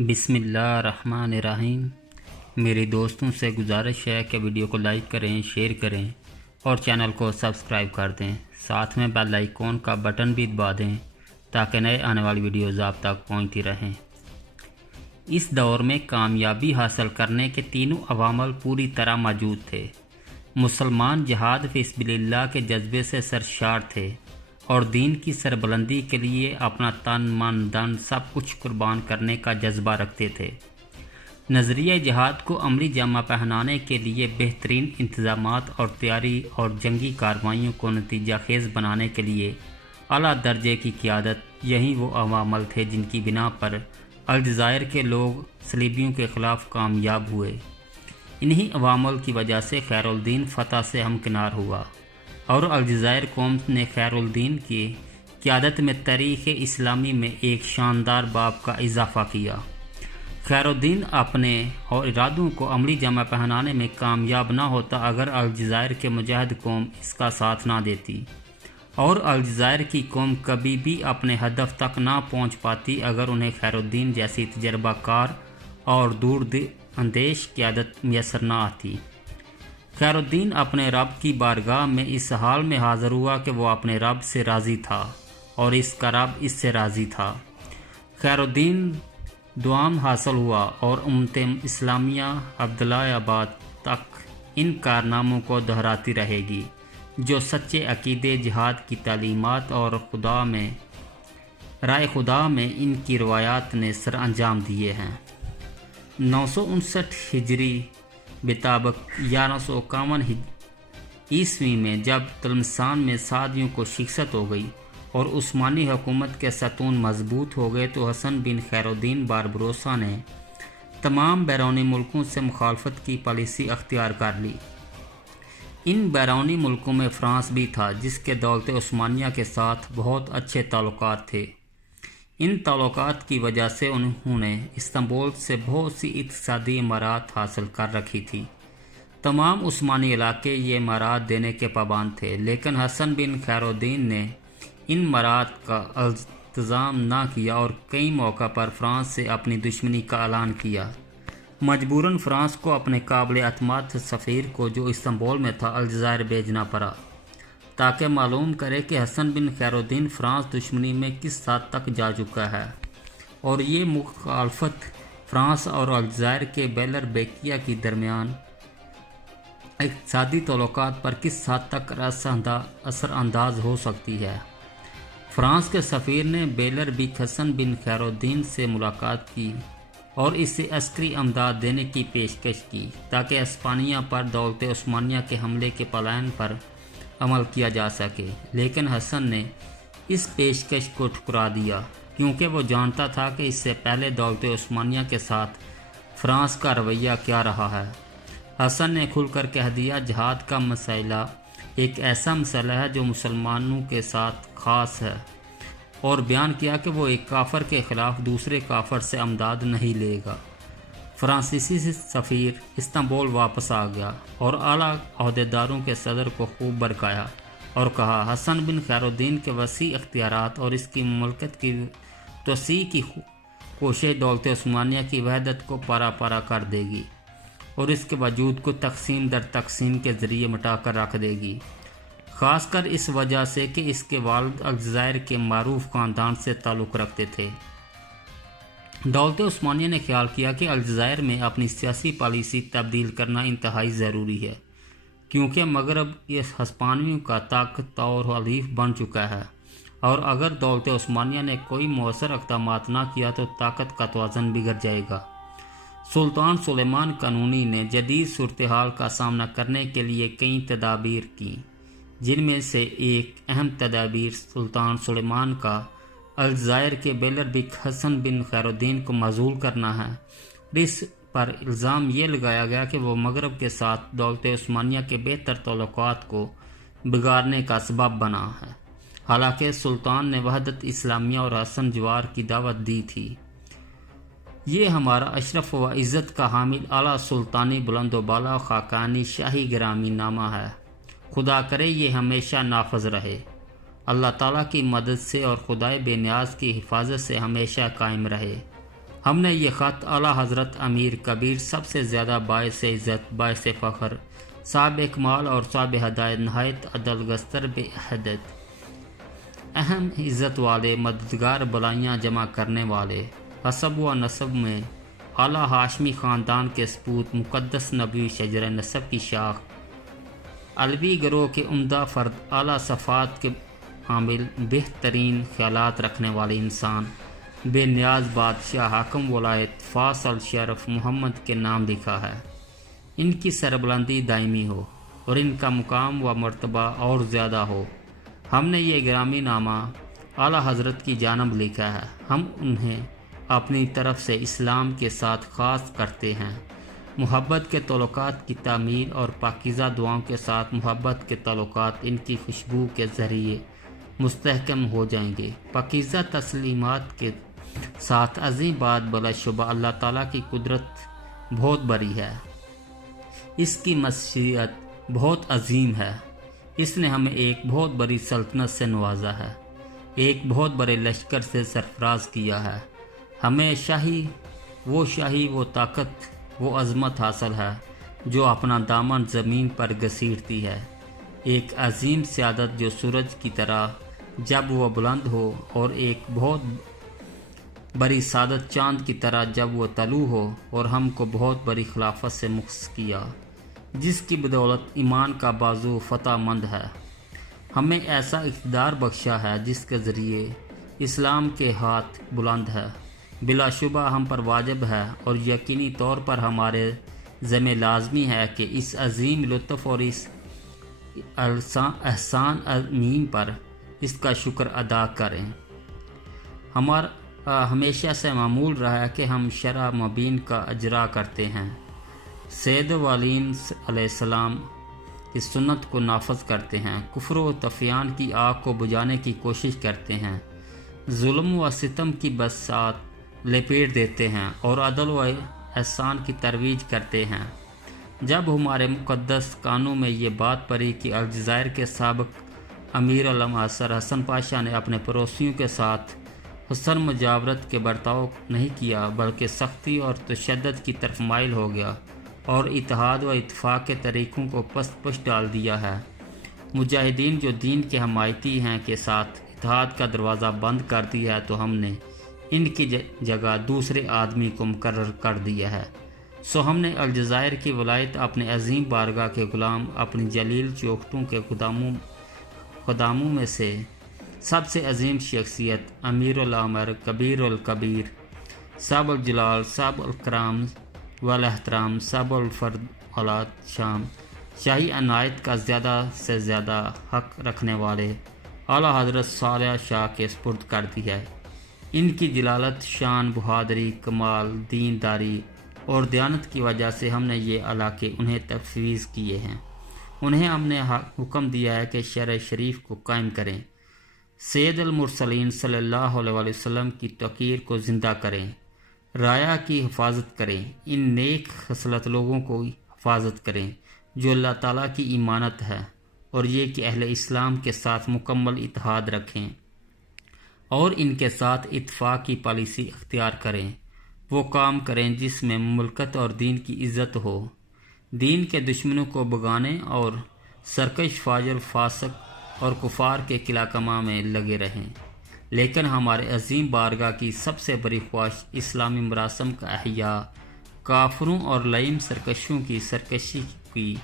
بسم اللہ الرحمن الرحیم۔ میری دوستوں سے گزارش ہے کہ ویڈیو کو لائک کریں، شیئر کریں اور چینل کو سبسکرائب کر دیں، ساتھ میں بیل آئیکن کا بٹن بھی دبا دیں تاکہ نئے آنے والی ویڈیوز آپ تک پہنچتی رہیں۔ اس دور میں کامیابی حاصل کرنے کے تینوں عوامل پوری طرح موجود تھے۔ مسلمان جہاد فی سبیل اللہ کے جذبے سے سرشار تھے اور دین کی سربلندی کے لیے اپنا تن من دن سب کچھ قربان کرنے کا جذبہ رکھتے تھے۔ نظریہ جہاد کو عملی جامہ پہنانے کے لیے بہترین انتظامات اور تیاری اور جنگی کارروائیوں کو نتیجہ خیز بنانے کے لیے اعلیٰ درجے کی قیادت، یہی وہ عوامل تھے جن کی بنا پر الجزائر کے لوگ صلیبیوں کے خلاف کامیاب ہوئے۔ انہی عوامل کی وجہ سے خیر الدین فتح سے ہمکنار ہوا اور الجزائر قوم نے خیر الدین کی قیادت میں تاریخ اسلامی میں ایک شاندار باب کا اضافہ کیا۔ خیر الدین اپنے اور ارادوں کو عملی جامہ پہنانے میں کامیاب نہ ہوتا اگر الجزائر کے مجاہد قوم اس کا ساتھ نہ دیتی، اور الجزائر کی قوم کبھی بھی اپنے ہدف تک نہ پہنچ پاتی اگر انہیں خیر الدین جیسی تجربہ کار اور دور اندیش قیادت میسر نہ آتی۔ خیر الدین اپنے رب کی بارگاہ میں اس حال میں حاضر ہوا کہ وہ اپنے رب سے راضی تھا اور اس کا رب اس سے راضی تھا۔ خیر الدین دوام حاصل ہوا اور امت اسلامیہ عبداللہ آباد تک ان کارناموں کو دہراتی رہے گی جو سچے عقیدے، جہاد کی تعلیمات اور رائے خدا میں ان کی روایات نے سر انجام دیے ہیں۔ 959 ہجری بطابق 1151 عیسوی میں جب تلمسان میں سعدیوں کو شکست ہو گئی اور عثمانی حکومت کے ستون مضبوط ہو گئے تو حسن بن خیر الدین باربروسا نے تمام بیرونی ملکوں سے مخالفت کی پالیسی اختیار کر لی۔ ان بیرونی ملکوں میں فرانس بھی تھا جس کے دولت عثمانیہ کے ساتھ بہت اچھے تعلقات تھے۔ ان تعلقات کی وجہ سے انہوں نے استنبول سے بہت سی اقتصادی امارات حاصل کر رکھی تھی۔ تمام عثمانی علاقے یہ امارات دینے کے پابند تھے، لیکن حسن بن خیر الدین نے ان امارات کا التزام نہ کیا اور کئی موقع پر فرانس سے اپنی دشمنی کا اعلان کیا۔ مجبوراً فرانس کو اپنے قابل اعتماد سفیر کو جو استنبول میں تھا الجزائر بھیجنا پڑا تاکہ معلوم کرے کہ حسن بن خیر الدین فرانس دشمنی میں کس حد تک جا چکا ہے اور یہ مخالفت فرانس اور الجزائر کے بیلر بیکیا کے درمیان اقتصادی تعلقات پر کس حد تک اثر انداز ہو سکتی ہے۔ فرانس کے سفیر نے بیلر بیک حسن بن خیر الدین سے ملاقات کی اور اسے عسکری امداد دینے کی پیشکش کی تاکہ اسپانیہ پر دولت عثمانیہ کے حملے کے پلان پر عمل کیا جا سکے، لیکن حسن نے اس پیشکش کو ٹھکرا دیا کیونکہ وہ جانتا تھا کہ اس سے پہلے دولت عثمانیہ کے ساتھ فرانس کا رویہ کیا رہا ہے۔ حسن نے کھل کر کہہ دیا جہاد کا مسئلہ ایک ایسا مسئلہ ہے جو مسلمانوں کے ساتھ خاص ہے، اور بیان کیا کہ وہ ایک کافر کے خلاف دوسرے کافر سے امداد نہیں لے گا۔ فرانسیسی سفیر استنبول واپس آ گیا اور اعلیٰ عہدیداروں کے صدر کو خوب برکایا اور کہا حسن بن خیر الدین کے وسیع اختیارات اور اس کی مملکت کی توسیع کی کوشش دولت عثمانیہ کی وحدت کو پارا پارا کر دے گی اور اس کے وجود کو تقسیم در تقسیم کے ذریعے مٹا کر رکھ دے گی، خاص کر اس وجہ سے کہ اس کے والد الجزائر کے معروف خاندان سے تعلق رکھتے تھے۔ دولت عثمانیہ نے خیال کیا کہ الجزائر میں اپنی سیاسی پالیسی تبدیل کرنا انتہائی ضروری ہے کیونکہ مغرب یہ ہسپانویوں کا طاقت اور حلیف بن چکا ہے، اور اگر دولت عثمانیہ نے کوئی مؤثر اقدامات نہ کیا تو طاقت کا توازن بگڑ جائے گا۔ سلطان سلیمان قانونی نے جدید صورتحال کا سامنا کرنے کے لیے کئی تدابیر کی، جن میں سے ایک اہم تدابیر سلطان سلیمان کا الجزائر کے بیلر بیک حسن بن خیر الدین کو معزول کرنا ہے۔ اس پر الزام یہ لگایا گیا کہ وہ مغرب کے ساتھ دولت عثمانیہ کے بہتر تعلقات کو بگاڑنے کا سبب بنا ہے، حالانکہ سلطان نے وحدت اسلامیہ اور حسن جوار کی دعوت دی تھی۔ یہ ہمارا اشرف و عزت کا حامل اعلیٰ سلطانی بلند و بالا خاقانی شاہی گرامی نامہ ہے، خدا کرے یہ ہمیشہ نافذ رہے۔ اللہ تعالیٰ کی مدد سے اور خدائے بے نیاز کی حفاظت سے ہمیشہ قائم رہے۔ ہم نے یہ خط اعلیٰ حضرت امیر کبیر سب سے زیادہ باعث عزت، باعث فخر، صاحب کمال اور صاحب ہدایت، نہایت عدل گستر بے حدت، اہم عزت والے، مددگار، بلائیاں جمع کرنے والے، حسب و نسب میں اعلیٰ ہاشمی خاندان کے سپوت، مقدس نبوی شجر نسب کی شاخ، علوی گروہ کے عمدہ فرد، اعلیٰ صفات کے حامل، بہترین خیالات رکھنے والے انسان، بے نیاز بادشاہ، حاکم ولایت، فاصل الشرف محمد کے نام لکھا ہے۔ ان کی سربلندی دائمی ہو اور ان کا مقام و مرتبہ اور زیادہ ہو۔ ہم نے یہ گرامی نامہ اعلیٰ حضرت کی جانب لکھا ہے۔ ہم انہیں اپنی طرف سے اسلام کے ساتھ خاص کرتے ہیں۔ محبت کے تعلقات کی تعمیر اور پاکیزہ دعاؤں کے ساتھ محبت کے تعلقات ان کی خوشبو کے ذریعے مستحکم ہو جائیں گے۔ پاکیزہ تسلیمات کے ساتھ عظیم بات، بلا شبہ اللہ تعالیٰ کی قدرت بہت بڑی ہے، اس کی مشیت بہت عظیم ہے۔ اس نے ہمیں ایک بہت بڑی سلطنت سے نوازا ہے، ایک بہت بڑے لشکر سے سرفراز کیا ہے۔ ہمیں شاہی وہ طاقت، وہ عظمت حاصل ہے جو اپنا دامن زمین پر گھسیٹتی ہے، ایک عظیم سیادت جو سورج کی طرح جب وہ بلند ہو، اور ایک بہت بڑی سعادت چاند کی طرح جب وہ طلوع ہو، اور ہم کو بہت بڑی خلافت سے مختص کیا، جس کی بدولت ایمان کا بازو فتح مند ہے۔ ہمیں ایسا اقتدار بخشا ہے جس کے ذریعے اسلام کے ہاتھ بلند ہے۔ بلا شبہ ہم پر واجب ہے اور یقینی طور پر ہمارے ذمہ لازمی ہے کہ اس عظیم لطف اور اس احسان عظیم پر اس کا شکر ادا کریں۔ ہمارا ہمیشہ سے معمول رہا ہے کہ ہم شرع مبین کا اجرا کرتے ہیں، سید والین علیہ السلام کی سنت کو نافذ کرتے ہیں، کفر و طغیان کی آگ کو بجھانے کی کوشش کرتے ہیں، ظلم و ستم کی بساط لپیٹ دیتے ہیں اور عدل و احسان کی ترویج کرتے ہیں۔ جب ہمارے مقدس قانون میں یہ بات پڑی کہ الجزائر کے سابق امیر العصر حسن پاشا نے اپنے پڑوسیوں کے ساتھ حسن مجاورت کے برتاؤ نہیں کیا بلکہ سختی اور تشدد کی طرف مائل ہو گیا اور اتحاد و اتفاق کے طریقوں کو پست پش ڈال دیا ہے، مجاہدین جو دین کے حمایتی ہیں کے ساتھ اتحاد کا دروازہ بند کر دیا ہے، تو ہم نے ان کی جگہ دوسرے آدمی کو مقرر کر دیا ہے۔ سو ہم نے الجزائر کی ولایت اپنے عظیم بارگاہ کے غلام، اپنی جلیل چوکھٹوں کے خداموں میں سے سب سے عظیم شخصیت، امیر الامر، کبیر الکبیر، صاحب الجلال، صاحب الکرام والاحترام، صاحب الفرد اولاد شام، شاہی عنایت کا زیادہ سے زیادہ حق رکھنے والے اعلیٰ حضرت صالح شاہ کے سپرد کر دی ہے۔ ان کی جلالت، شان، بہادری، کمال، دینداری اور دیانت کی وجہ سے ہم نے یہ علاقے انہیں تفویض کیے ہیں۔ انہیں ہم نے حکم دیا ہے کہ شرع شریف کو قائم کریں، سید المرسلین صلی اللہ علیہ وسلم کی توقیر کو زندہ کریں، رایا کی حفاظت کریں، ان نیک خصلت لوگوں کو حفاظت کریں جو اللہ تعالیٰ کی امانت ہے، اور یہ کہ اہل اسلام کے ساتھ مکمل اتحاد رکھیں اور ان کے ساتھ اتفاق کی پالیسی اختیار کریں۔ وہ کام کریں جس میں مملکت اور دین کی عزت ہو، دین کے دشمنوں کو بھگانے اور سرکش فاجر، فاسق اور کفار کے قلعہ کما میں لگے رہیں۔ لیکن ہمارے عظیم بارگاہ کی سب سے بڑی خواہش اسلامی مراسم کا احیاء، کافروں اور لعین سرکشوں کی سرکشی کی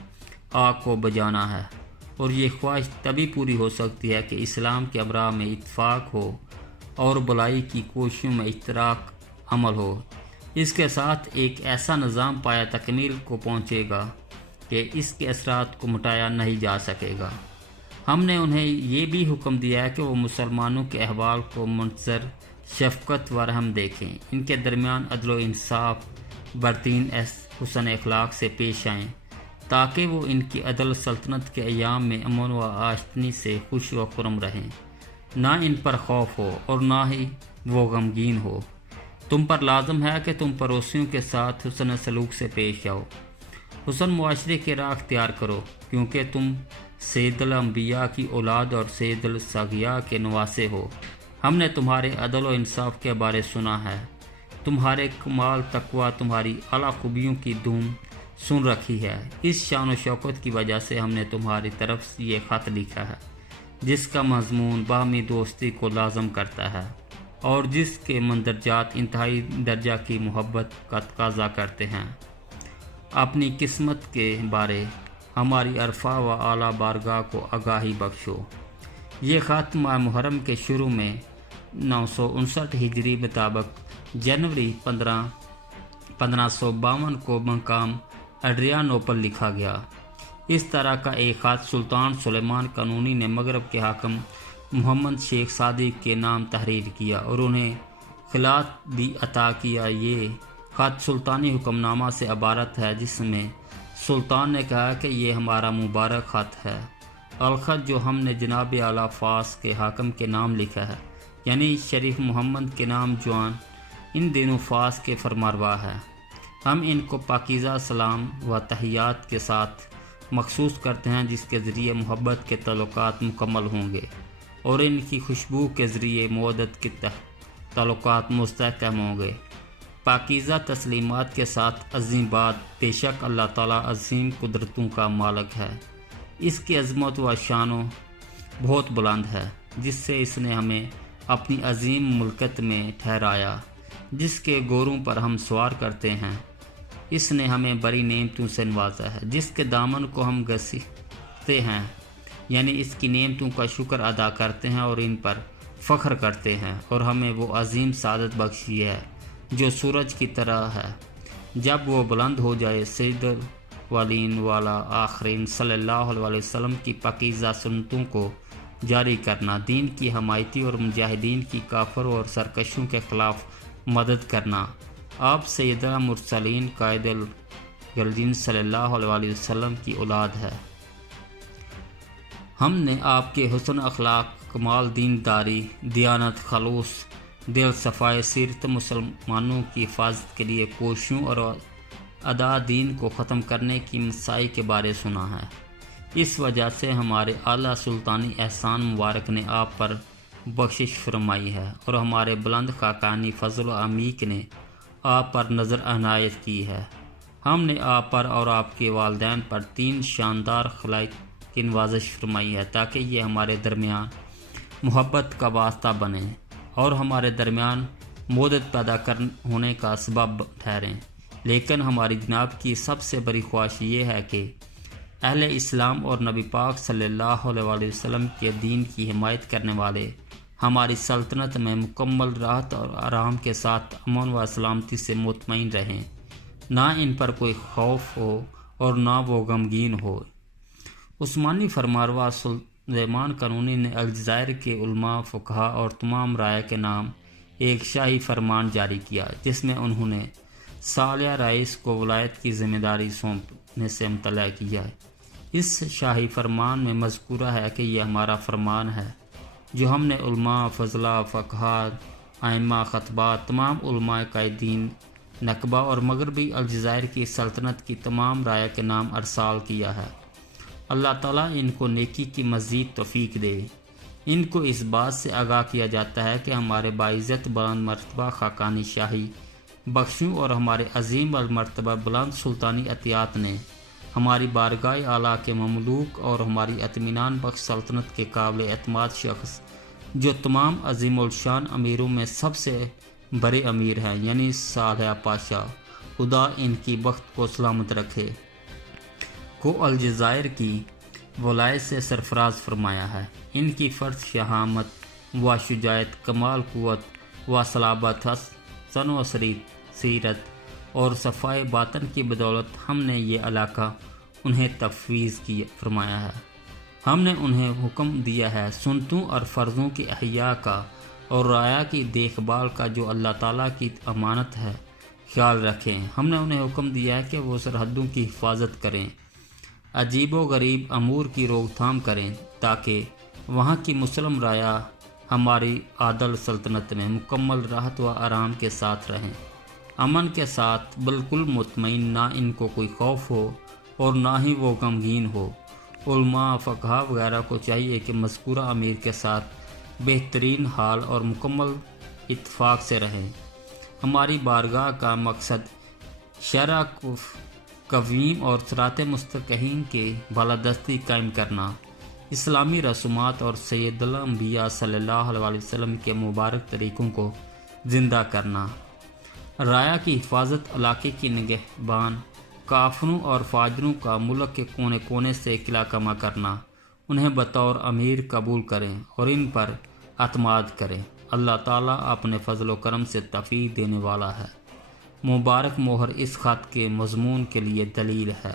آگ کو بجھانا ہے، اور یہ خواہش تبھی پوری ہو سکتی ہے کہ اسلام کے ابراء میں اتفاق ہو اور بلائی کی کوششوں میں اشتراک عمل ہو۔ اس کے ساتھ ایک ایسا نظام پایا تکمیل کو پہنچے گا کہ اس کے اثرات کو مٹایا نہیں جا سکے گا۔ ہم نے انہیں یہ بھی حکم دیا ہے کہ وہ مسلمانوں کے احوال کو منظر شفقت و رحم دیکھیں، ان کے درمیان عدل و انصاف برتیں، حسن اخلاق سے پیش آئیں، تاکہ وہ ان کی عدل سلطنت کے ایام میں امن و آشتنی سے خوش و خرم رہیں، نہ ان پر خوف ہو اور نہ ہی وہ غمگین ہو۔ تم پر لازم ہے کہ تم پڑوسیوں کے ساتھ حسن سلوک سے پیش آؤ، حسن معاشرے کی راہ اختیار کرو، کیونکہ تم سید الانبیاء کی اولاد اور سید الصغیاء کے نواسے ہو۔ ہم نے تمہارے عدل و انصاف کے بارے سنا ہے، تمہارے کمال تقوی تمہاری اعلیٰ خوبیوں کی دھوم سن رکھی ہے۔ اس شان و شوکت کی وجہ سے ہم نے تمہاری طرف یہ خط لکھا ہے، جس کا مضمون باہمی دوستی کو لازم کرتا ہے اور جس کے مندرجات انتہائی درجہ کی محبت کا تقاضا کرتے ہیں۔ اپنی قسمت کے بارے ہماری عرفہ و اعلیٰ بارگاہ کو آگاہی بخشو۔ یہ خط ماہ محرم کے شروع میں 959 ہجری مطابق جنوری 1552 کو مقام ایڈریانوپل لکھا گیا۔ اس طرح کا ایک خط سلطان سلیمان قانونی نے مغرب کے حاکم محمد شیخ صادق کے نام تحریر کیا اور انہیں خلعت بھی عطا کیا۔ یہ خط سلطانی حکم نامہ سے عبارت ہے، جس میں سلطان نے کہا کہ یہ ہمارا مبارک خط ہے۔ الخط جو ہم نے جناب اعلیٰ فاس کے حاکم کے نام لکھا ہے، یعنی شریف محمد کے نام جوان ان دنوں فاس کے فرمانروا ہے۔ ہم ان کو پاکیزہ سلام و تحیات کے ساتھ مخصوص کرتے ہیں، جس کے ذریعے محبت کے تعلقات مکمل ہوں گے اور ان کی خوشبو کے ذریعے مودت کے تعلقات مستحکم ہوں گے۔ پاکیزہ تسلیمات کے ساتھ عظیم بات، بے شک اللہ تعالیٰ عظیم قدرتوں کا مالک ہے۔ اس کی عظمت و شان بہت بلند ہے، جس سے اس نے ہمیں اپنی عظیم ملکت میں ٹھہرایا، جس کے گوروں پر ہم سوار کرتے ہیں۔ اس نے ہمیں بڑی نعمتوں سے نوازا ہے، جس کے دامن کو ہم گسیٹتے ہیں، یعنی اس کی نعمتوں کا شکر ادا کرتے ہیں اور ان پر فخر کرتے ہیں، اور ہمیں وہ عظیم سعادت بخشی ہے جو سورج کی طرح ہے جب وہ بلند ہو جائے۔ سید الاولین والا آخرین صلی اللہ علیہ وسلم کی پاکیزہ سنتوں کو جاری کرنا، دین کی حمایتی اور مجاہدین کی کافروں اور سرکشوں کے خلاف مدد کرنا۔ آپ سیدنا مرسلین قائد الجلدین صلی اللہ علیہ وسلم کی اولاد ہے۔ ہم نے آپ کے حسن اخلاق، کمال دینداری، دیانت، خلوص دل، صفائے سیرت، مسلمانوں کی حفاظت کے لیے کوششوں اور ادا دین کو ختم کرنے کی مساعی کے بارے سنا ہے۔ اس وجہ سے ہمارے اعلیٰ سلطانی احسان مبارک نے آپ پر بخشش فرمائی ہے اور ہمارے بلند خاقانی فضل و عمیق نے آپ پر نظر عنایت کی ہے۔ ہم نے آپ پر اور آپ کے والدین پر 3 شاندار خلائق کی نوازش فرمائی ہے، تاکہ یہ ہمارے درمیان محبت کا واسطہ بنے اور ہمارے درمیان مودت پیدا ہونے کا سبب ٹھہریں۔ لیکن ہماری جناب کی سب سے بڑی خواہش یہ ہے کہ اہل اسلام اور نبی پاک صلی اللہ علیہ وسلم کے دین کی حمایت کرنے والے ہماری سلطنت میں مکمل راحت اور آرام کے ساتھ امن و سلامتی سے مطمئن رہیں، نہ ان پر کوئی خوف ہو اور نہ وہ غمگین ہو۔ عثمانی فرمانروا سلیمان قانونی نے الجزائر کے علماء، فقہا اور تمام رائے کے نام ایک شاہی فرمان جاری کیا، جس میں انہوں نے صالح رئیس کو ولایت کی ذمہ داری سونپنے سے مطلع کیا ہے۔ اس شاہی فرمان میں مذکورہ ہے کہ یہ ہمارا فرمان ہے جو ہم نے علماء، فضلاء، فقہا، ائمہ، خطبات، تمام علماء قائدین نقبہ اور مغربی الجزائر کی سلطنت کی تمام رائے کے نام ارسال کیا ہے۔ اللہ تعالیٰ ان کو نیکی کی مزید توفیق دے۔ ان کو اس بات سے آگاہ کیا جاتا ہے کہ ہمارے باعزت بلند مرتبہ خاقانی شاہی بخشوں اور ہمارے عظیم المرتبہ بلند سلطانی عطیات نے ہماری بارگاہ اعلیٰ کے مملوک اور ہماری اطمینان بخش سلطنت کے قابل اعتماد شخص، جو تمام عظیم الشان امیروں میں سب سے بڑے امیر ہیں، یعنی صالح پاشا، خدا ان کی بخت کو سلامت رکھے، کو الجزائر کی ولایت سے سرفراز فرمایا ہے۔ ان کی فرد شہامت و شجاعت، کمال قوت و صلابت، حسن و سیرت اور صفائے باطن کی بدولت ہم نے یہ علاقہ انہیں تفویض فرمایا ہے۔ ہم نے انہیں حکم دیا ہے سنتوں اور فرضوں کی احیاء کا اور رعایا کی دیکھ بھال کا، جو اللہ تعالیٰ کی امانت ہے، خیال رکھیں۔ ہم نے انہیں حکم دیا ہے کہ وہ سرحدوں کی حفاظت کریں، عجیب و غریب امور کی روک تھام کریں، تاکہ وہاں کی مسلم رعایا ہماری عادل سلطنت میں مکمل راحت و آرام کے ساتھ رہیں، امن کے ساتھ، بالکل مطمئن، نہ ان کو کوئی خوف ہو اور نہ ہی وہ غمگین ہو۔ علماء، فقہا وغیرہ کو چاہیے کہ مذکورہ امیر کے ساتھ بہترین حال اور مکمل اتفاق سے رہیں۔ ہماری بارگاہ کا مقصد شرع قویم اور صراط مستقیم کے بالادستی قائم کرنا، اسلامی رسومات اور سید الانبیاء صلی اللہ علیہ وسلم کے مبارک طریقوں کو زندہ کرنا، رایا کی حفاظت، علاقے کی نگہبان، کافروں اور فاجروں کا ملک کے کونے کونے سے قلع کما کرنا، انہیں بطور امیر قبول کریں اور ان پر اعتماد کریں۔ اللہ تعالیٰ اپنے فضل و کرم سے تفیض دینے والا ہے۔ مبارک مہر اس خط کے مضمون کے لیے دلیل ہے۔